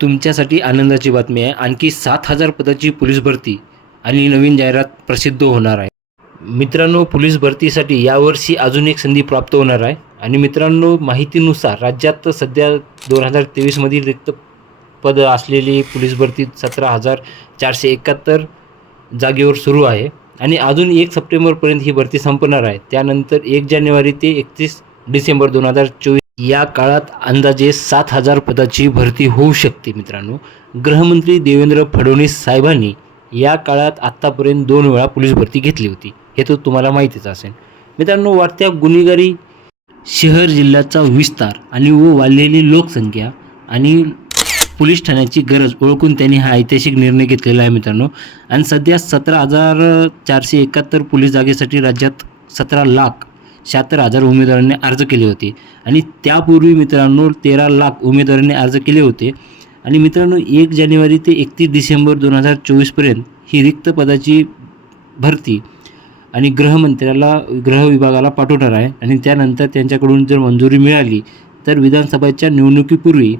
तुमच्यासाठी आनंदाची बातमी आहे. आणखी सात हजार पदाची पोलीस भरती आणि नवीन जाहिरात प्रसिद्ध होणार आहे. मित्रांनो पोलीस भरतीसाठी यावर्षी अजून एक संधी प्राप्त होणार आहे. आणि मित्रांनो माहितीनुसार राज्यात सध्या दोन हजार तेवीसमधील रिक्त पद असलेली पोलीस भरती सतरा हजार चारशे एकाहत्तर जागेवर सुरू आहे. आणि अजून एक सप्टेंबरपर्यंत ही भरती संपणार आहे. त्यानंतर एक जानेवारी ते एकतीस डिसेंबर दोन हजार चोवीस या काळात अंदाजे सात हजार पदाची भरती होऊ शकते मित्रांनो. गृहमंत्री देवेंद्र फडणवीस साहेबांनी या काळात आत्तापर्यंत दोन वेळा पोलीस भरती घेतली होती. हे तर तुम्हाला माहितीच असेल. मित्रांनो वाढत्या गुन्हेगारी शहर जिल्ह्याचा विस्तार आणि व वाढलेली लोकसंख्या आणि पोलीस ठाण्याची गरज ओळखून त्यांनी हा ऐतिहासिक निर्णय घेतलेला आहे मित्रांनो. आणि सध्या सतरा हजार चारशे एकाहत्तर पोलीस जागेसाठी राज्यात सतरा लाख शहात्तर हजार उमेदवारांनी अर्ज केले होते. आणि त्यापूर्वी मित्रांनो तेरा लाख उमेदवारांनी अर्ज केले होते. आणि मित्रांनो एक जानेवारी ते एकतीस डिसेंबर दोन हजार चोवीसपर्यंत ही रिक्त पदाची भरती आणि गृहमंत्र्याला गृह विभागाला पाठवणार आहे. आणि त्यानंतर त्यांच्याकडून जर मंजुरी मिळाली तर विधानसभेच्या निवडणुकीपूर्वी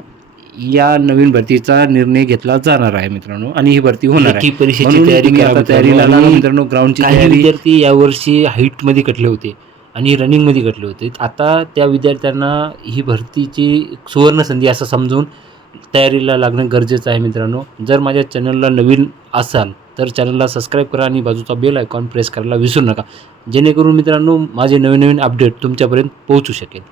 या नवीन भरतीचा निर्णय घेतला जाणार आहे मित्रांनो. आणि ही भरती होणार आहे. परीक्षेची तयारी तयारीला लागा मित्रांनो ग्राउंडची तयारी. विद्यार्थी यावर्षी हाईटमध्ये कटले होते. आणि रनिंगमध्ये घडले होते. आता त्या विद्यार्थ्यांना ही भरतीची सुवर्ण संधी असं समजून तयारीला लागणं गरजेचं आहे मित्रांनो. जर माझ्या चॅनलला नवीन असाल तर चॅनलला सबस्क्राईब करा आणि बाजूचा बेल आयकॉन प्रेस करायला विसरू नका. जेणेकरून मित्रांनो माझे नवीन नवीन अपडेट तुमच्यापर्यंत पोहोचू शकेल.